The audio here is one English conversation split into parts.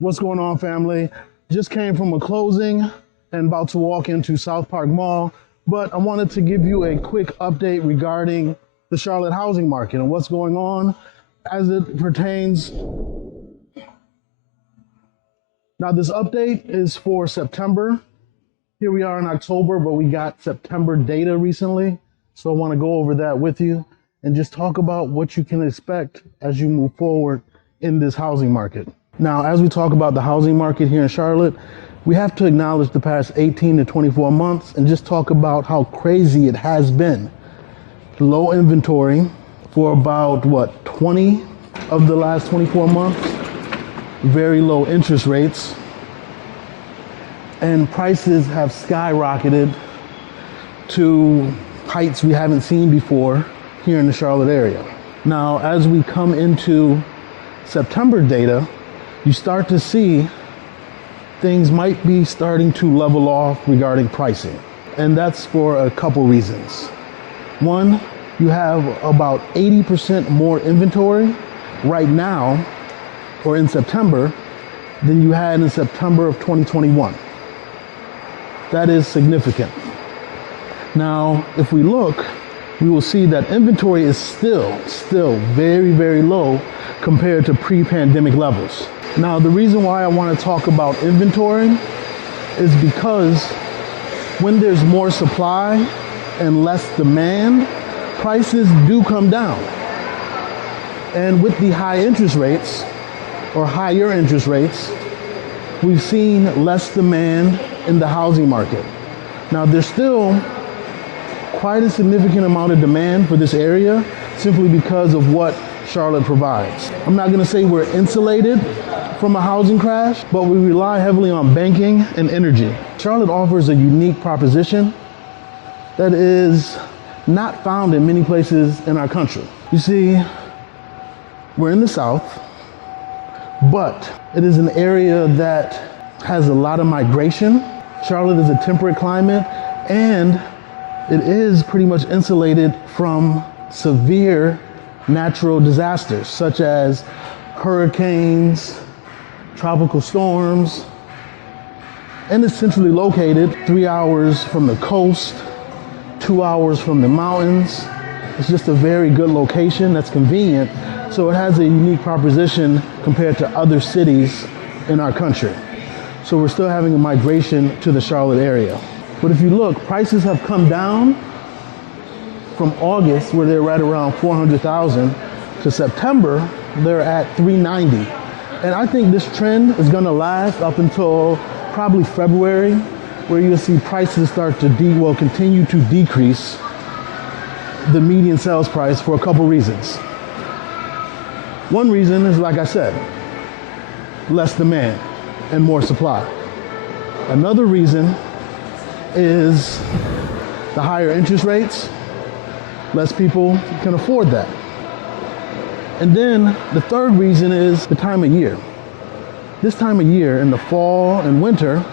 What's going on, family? Just came from a closing and about to walk into SouthPark Mall, but I wanted to give you a quick update regarding the Charlotte housing market and what's going on as it pertains. Now, this update is for September. Here we are in October, but we got September data recently. So I want to go over that with you and just talk about what you can expect as you move forward in this housing market. Now, as we talk about the housing market here in Charlotte, we have to acknowledge the past 18 to 24 months and just talk about how crazy it has been. Low inventory for about, 20 of the last 24 months, very low interest rates, and prices have skyrocketed to heights we haven't seen before here in the Charlotte area. Now, as we come into September data, you start to see things might be starting to level off regarding pricing. And that's for a couple reasons. One, you have about 80% more inventory right now or in September than you had in September of 2021. That is significant. Now, if we look, we will see that inventory is still very, very low compared to pre-pandemic levels. Now, the reason why I want to talk about inventory is because when there's more supply and less demand, prices do come down. And with the high interest rates or higher interest rates, we've seen less demand in the housing market. Now, there's still quite a significant amount of demand for this area simply because of what Charlotte provides. I'm not going to say we're insulated from a housing crash, but we rely heavily on banking and energy. Charlotte offers a unique proposition that is not found in many places in our country. You see, we're in the South, but it is an area that has a lot of migration. Charlotte is a temperate climate, and it is pretty much insulated from severe natural disasters such as hurricanes, tropical storms, and it's centrally located 3 hours from the coast, 2 hours from the mountains. It's just a very good location that's convenient, so it has a unique proposition compared to other cities in our country. So we're still having a migration to the Charlotte area. But if you look, prices have come down from August, where they're right around 400,000, to September, they're at 390. And I think this trend is gonna last up until probably February, where you'll see prices start to continue to decrease the median sales price for a couple reasons. One reason is, like I said, less demand and more supply. Another reason is the higher interest rates. Less people can afford that. And then the third reason is the time of year. This time of year, in the fall and winter,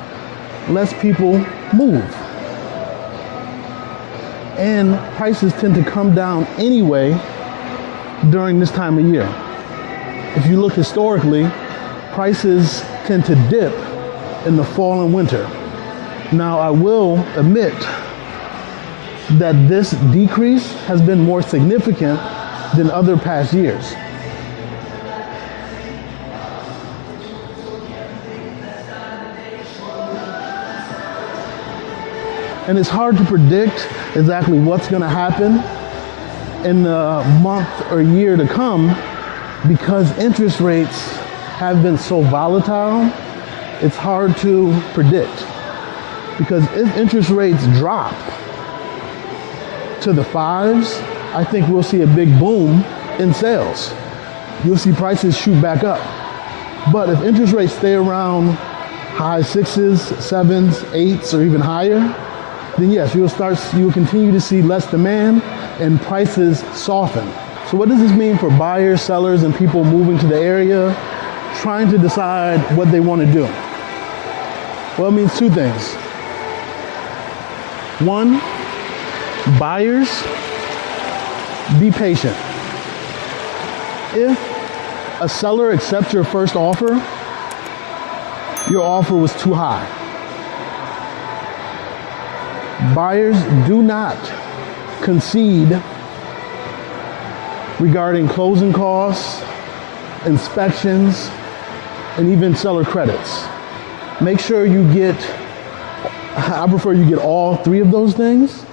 less people move. And prices tend to come down anyway during this time of year. If you look historically, prices tend to dip in the fall and winter. Now, I will admit that this decrease has been more significant than other past years. And it's hard to predict exactly what's going to happen in the month or year to come because interest rates have been so volatile. It's hard to predict because if interest rates drop to the fives, I think we'll see a big boom in sales. You'll see prices shoot back up. But if interest rates stay around high sixes, sevens, eights, or even higher, then yes, you'll continue to see less demand and prices soften. So what does this mean for buyers, sellers, and people moving to the area, trying to decide what they want to do? Well, it means two things. One, buyers, be patient. If a seller accepts your first offer your offer was too high. Buyers do not concede regarding closing costs, inspections, and even seller credits. Make sure you get, I prefer you get all three of those things,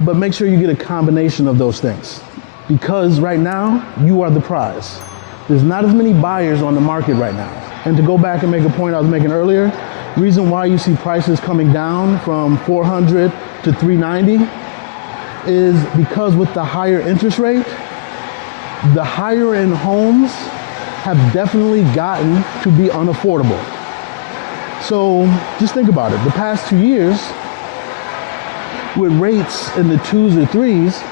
but make sure you get a combination of those things. Because right now, you are the prize. There's not as many buyers on the market right now. And to go back and make a point I was making earlier, the reason why you see prices coming down from 400 to 390 is because with the higher interest rate, the higher end homes have definitely gotten to be unaffordable. So just think about it. The past 2 years, with rates in the 2s or 3s,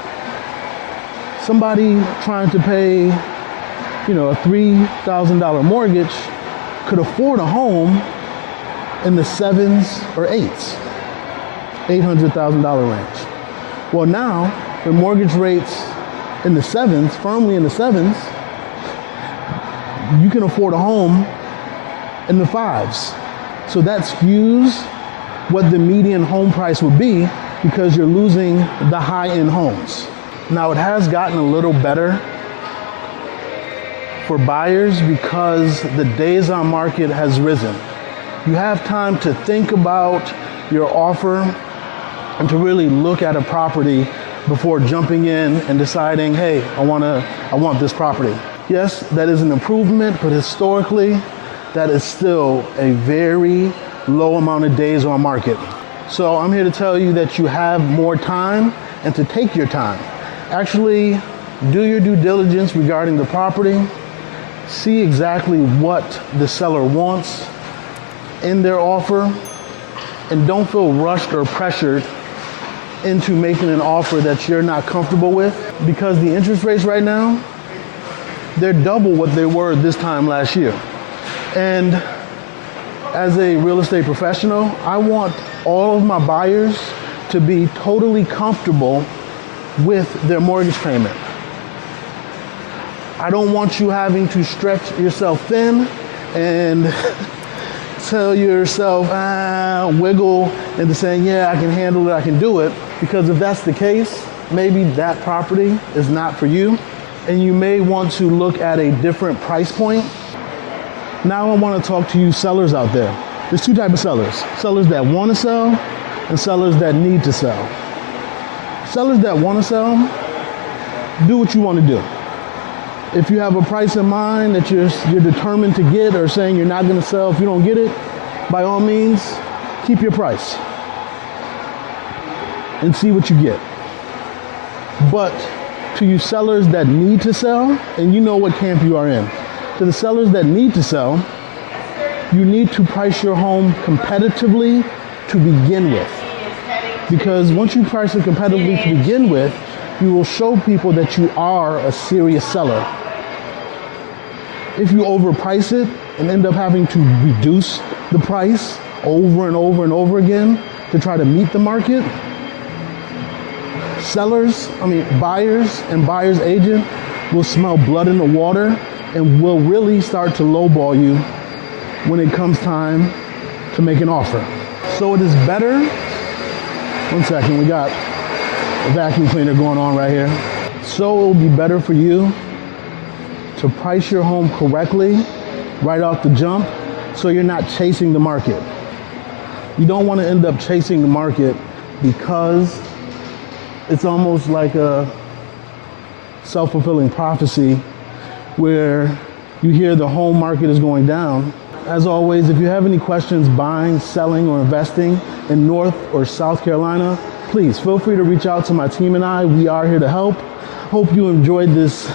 somebody trying to pay, a $3,000 mortgage could afford a home in the 7s or 8s, $800,000 range. Well, now, with mortgage rates in the 7s, firmly in the 7s, you can afford a home in the 5s. So that skews what the median home price would be because you're losing the high-end homes. Now, it has gotten a little better for buyers because the days on market has risen. You have time to think about your offer and to really look at a property before jumping in and deciding, hey, I want this property. Yes, that is an improvement, but historically, that is still a very low amount of days on market. So I'm here to tell you that you have more time and to take your time. Actually, do your due diligence regarding the property. See exactly what the seller wants in their offer, and don't feel rushed or pressured into making an offer that you're not comfortable with, because the interest rates right now, they're double what they were this time last year. And as a real estate professional, I want all of my buyers to be totally comfortable with their mortgage payment. I don't want you having to stretch yourself thin and tell yourself, wiggle into saying, yeah, I can handle it, I can do it. Because if that's the case, maybe that property is not for you, and you may want to look at a different price point. Now I want to talk to you sellers out there. There's two types of sellers. Sellers that want to sell and sellers that need to sell. Sellers that want to sell, do what you want to do. If you have a price in mind that you're determined to get, or saying you're not going to sell if you don't get it, by all means, keep your price and see what you get. But to you sellers that need to sell, and you know what camp you are in, to the sellers that need to sell, you need to price your home competitively to begin with. Because once you price it competitively to begin with, you will show people that you are a serious seller. If you overprice it and end up having to reduce the price over and over and over again to try to meet the market, buyers and buyer's agent will smell blood in the water and will really start to lowball you when it comes time to make an offer. So it is better, one second, we got a vacuum cleaner going on right here. So it will be better for you to price your home correctly right off the jump so you're not chasing the market. You don't want to end up chasing the market because it's almost like a self-fulfilling prophecy where you hear the home market is going down. As always, if you have any questions buying, selling, or investing in North or South Carolina, please feel free to reach out to my team and I. We are here to help. Hope you enjoyed this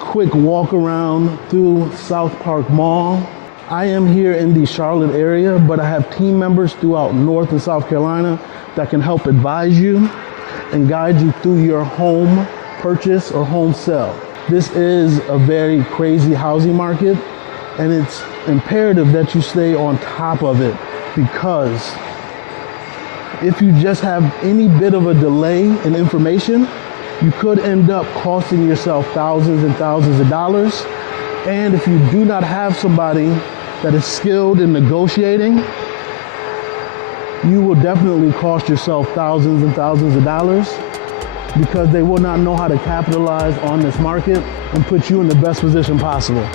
quick walk around through SouthPark Mall. I am here in the Charlotte area, but I have team members throughout North and South Carolina that can help advise you and guide you through your home purchase or home sale. This is a very crazy housing market, and it's imperative that you stay on top of it, because if you just have any bit of a delay in information, you could end up costing yourself thousands and thousands of dollars. And if you do not have somebody that is skilled in negotiating, you will definitely cost yourself thousands and thousands of dollars, because they will not know how to capitalize on this market and put you in the best position possible.